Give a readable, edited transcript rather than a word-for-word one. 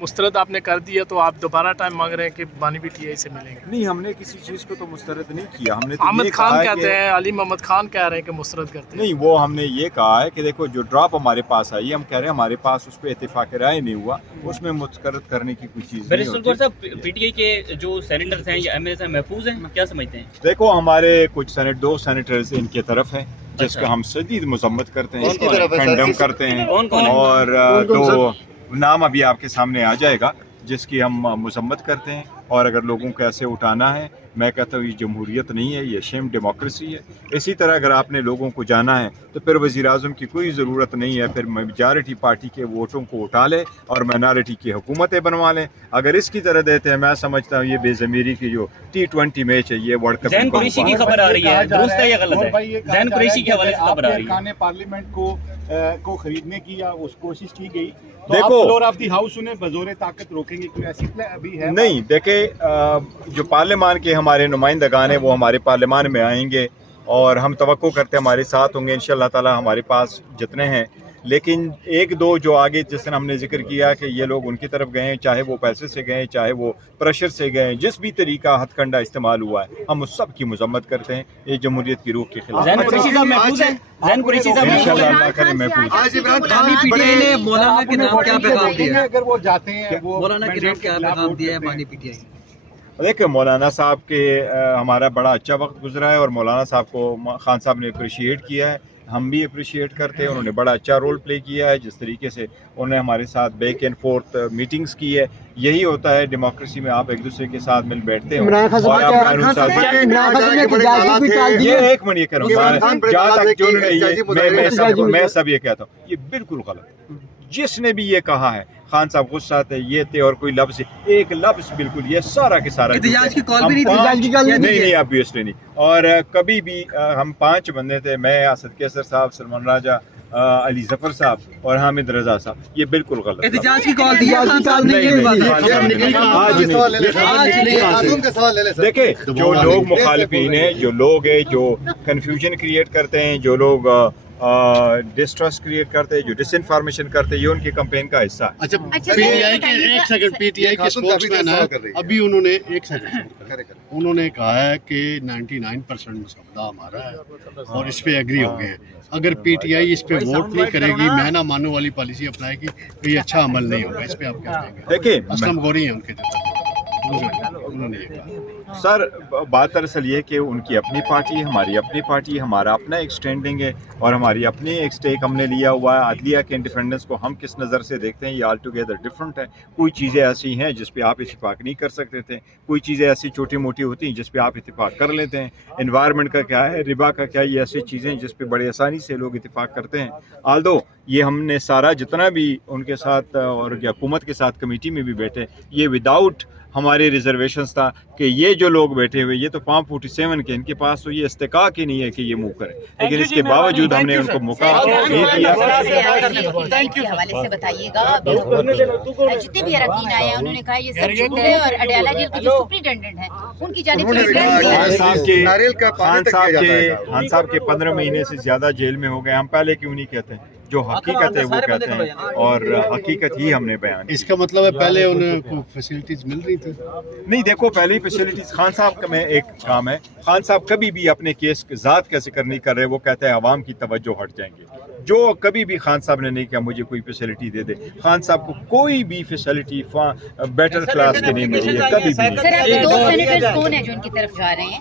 मुस्तरद आपने कर दिया तो आप दोबारा टाइम मांग रहे हैं कि बानी पीटीआई से मिलेंगे। नहीं, हमने किसी चीज़ को तो मुस्तरद नहीं किया। हमने तो अहमद ये खान कहा कहते हैं, अली मोहम्मद खान कह रहे हैं कि मुस्तरद करते हैं। नहीं, वो हमने ये कहा है कि देखो जो ड्रॉप हमारे पास आई है, हम कह रहे हैं हमारे पास उस पर इत्तेफाक राय नहीं हुआ, उसमें मुस्तरद करने की कोई चीज़ नहीं बैरिस्टर होती। साहब, पीटीआई के जो सेनेटर्स हैं या एमएलए हैं महफूज हैं, क्या समझते हैं? देखो हमारे कुछ दो सेनेटर्स इनके तरफ हैं जिसका हम शदीद मजम्मत करते हैं, कंडम करते हैं, कौन-कौन है? और दो नाम अभी आपके सामने आ जाएगा जिसकी हम मजम्मत करते हैं। और अगर लोगों को ऐसे उठाना है, मैं कहता हूँ ये जमहूरियत नहीं है, ये शेम डेमोक्रेसी है। इसी तरह अगर आपने लोगों को जाना है तो फिर वज़ीर-ए-आज़म की कोई ज़रूरत नहीं है, फिर मेजॉरिटी पार्टी के वोटों को उठा लें और माइनॉरिटी की हुकूमतें बनवा लें। अगर इसकी तरह देते हैं, मैं समझता हूँ ये बेज़मीरी की जो T20 मैच है, ये वर्ल्ड कप ज़ैन कुरैशी की खबर आ रही है, दुरुस्त है या गलत है? ज़ैन कुरैशी के हवाले से खबर आ रही है। आपने पार्लियामेंट को खरीदने की या उस कोशिश की गई तो देखो, आप फ्लोर ऑफ द हाउस उन्हें बजोरे ताकत रोकेंगे, कोई ऐसी प्लान अभी है? नहीं, देखे जो पार्लियामान के हमारे नुमाइंदगान हैं वो हमारे पार्लियामान में आएंगे और हम तवक्को करते हैं हमारे साथ होंगे इंशाअल्लाह ताला। हमारे पास जितने हैं, लेकिन एक दो जो आगे जिस तरह हमने जिक्र किया कि ये लोग उनकी तरफ गए, चाहे वो पैसे से गए, चाहे वो प्रेशर से गए, जिस भी तरीका हथकंडा इस्तेमाल हुआ है, हम उस सब की मजम्मत करते हैं। ये जमहूरियत की रूह के खिलाफ। ज़ैन कुरैशी साहब महफूज हैं? ज़ैन कुरैशी साहब महफूज इंशाअल्लाह हैं? अल्लाह करे महफूज। बानी पीटीआई ने मौलाना के नाम क्या पैगाम दिया है? अगर वो जाते हैं, वो मौलाना के नाम क्या पैगाम दिया है बानी पीटीआई? देखिए, मौलाना साहब के हमारा बड़ा अच्छा वक्त गुजरा है और मौलाना साहब को खान साहब ने अप्रिशिएट किया है, हम भी अप्रिशिएट करते हैं। उन्होंने बड़ा अच्छा रोल प्ले किया है, जिस तरीके से उन्होंने हमारे साथ बैक एंड फोर्थ मीटिंग्स की है। यही होता है डेमोक्रेसी में, आप एक दूसरे के साथ मिल बैठते हो। और आप कानून साज़ ये एक मिनट ये कह रहा हूँ, जहाँ तक जो मैं सब ये कहता हूँ, ये बिल्कुल गलत है। जिसने भी ये कहा है, खान साहब गुस्सा थे, ये थे, और कोई लफ्ज़, एक लफ्ज़ बिल्कुल, ये सारा के सारा एहतिजाज की कॉल भी नहीं, नहीं ऑब्वियसली नहीं। और कभी भी हम 5 बंदे थे, मैं, असद कैसर साहब, सलमान राजा, अली जफर साहब और हामिद रजा साहब, ये बिल्कुल गलत। एहतिजाज की कॉल दी खान साहब ने, देखे जो लोग मुखालिफिन हैं, जो लोग हैं जो कन्फ्यूजन क्रिएट करते हैं, जो लोग डिस्ट्रस्ट क्रिएट करते हैं, जो डिसइंफॉर्मेशन करते हैं, ये उनकी कैंपेन का हिस्सा है। अच्छा, पीटीआई के एक सेकंड, पीटीआई के स्पोक्समैन है, अभी उन्होंने एक सेकंड उन्होंने कहा है कि 99% मुसवदा हमारा है और इस पे एग्री हो गए हैं। अगर पीटीआई इस पे वोट नहीं करेगी, मैं ना मानो वाली पॉलिसी अपनाएगी, तो ये अच्छा अमल नहीं होगा। इस पे आप क्या कहेंगे? देखिए, असलम गोरी है उनके उन्होंने ये कहा। सर, बात दरअसल ये कि उनकी अपनी पार्टी है, हमारी अपनी पार्टी है, हमारा अपना एक स्टैंडिंग है और हमारी अपनी एक स्टेक हमने लिया हुआ है। अदलिया के इंडिपेंडेंस को हम किस नज़र से देखते हैं, ये ऑल टुगेदर डिफरेंट है। कोई चीज़ें ऐसी हैं जिस पे आप इत्तेफाक नहीं कर सकते थे, कोई चीज़ें ऐसी छोटी मोटी होती हैं जिस पे आप इत्तेफाक कर लेते हैं। एनवायरनमेंट का क्या है, रिबा का क्या है, ये ऐसी चीज़ें जिस पे बड़े आसानी से लोग इत्तेफाक करते हैं। आल्दो ये हमने सारा जितना भी उनके साथ और हुकूमत के साथ कमेटी में भी बैठे, ये विदाउट हमारे रिजर्वेशंस था कि ये जो लोग बैठे हुए, ये तो 547 के, इनके पास तो ये इस्तेकाक ही नहीं है कि ये मूव करें, लेकिन इसके बावजूद हमने उनको मौका नहीं दिया। के हवाले से बताइएगा, जितने भी अरकान आए हैं उन्होंने कहा ये सब झूठ है और अडयाला जेल के जो सुप्रिंटेंडेंट हैं उनकी जानिब से खान साहब के 15 महीने से ज्यादा जेल में हो गए। हम पहले क्यों नहीं कहते हैं? जो हकीकत है वो कहते हैं और हकीकत ही हमने बयान की। इसका मतलब है पहले उन्हें फैसिलिटीज मिल रही थी? नहीं, देखो पहले ही फैसिलिटीज खान साहब का में एक काम है, खान साहब कभी भी अपने केस ज़ात का जिक्र नहीं कर रहे, वो कहते हैं अवाम की तवज्जो हट जाएंगे। जो कभी भी खान साहब ने नहीं कहा मुझे कोई फैसिलिटी दे दे। खान साहब को कोई भी फैसिलिटी बेटर क्लास के नहीं मिली है कभी भी नहीं। सर, आपके 2 सेनेटर्स कौन है जो इनकी तरफ जा रहे हैं?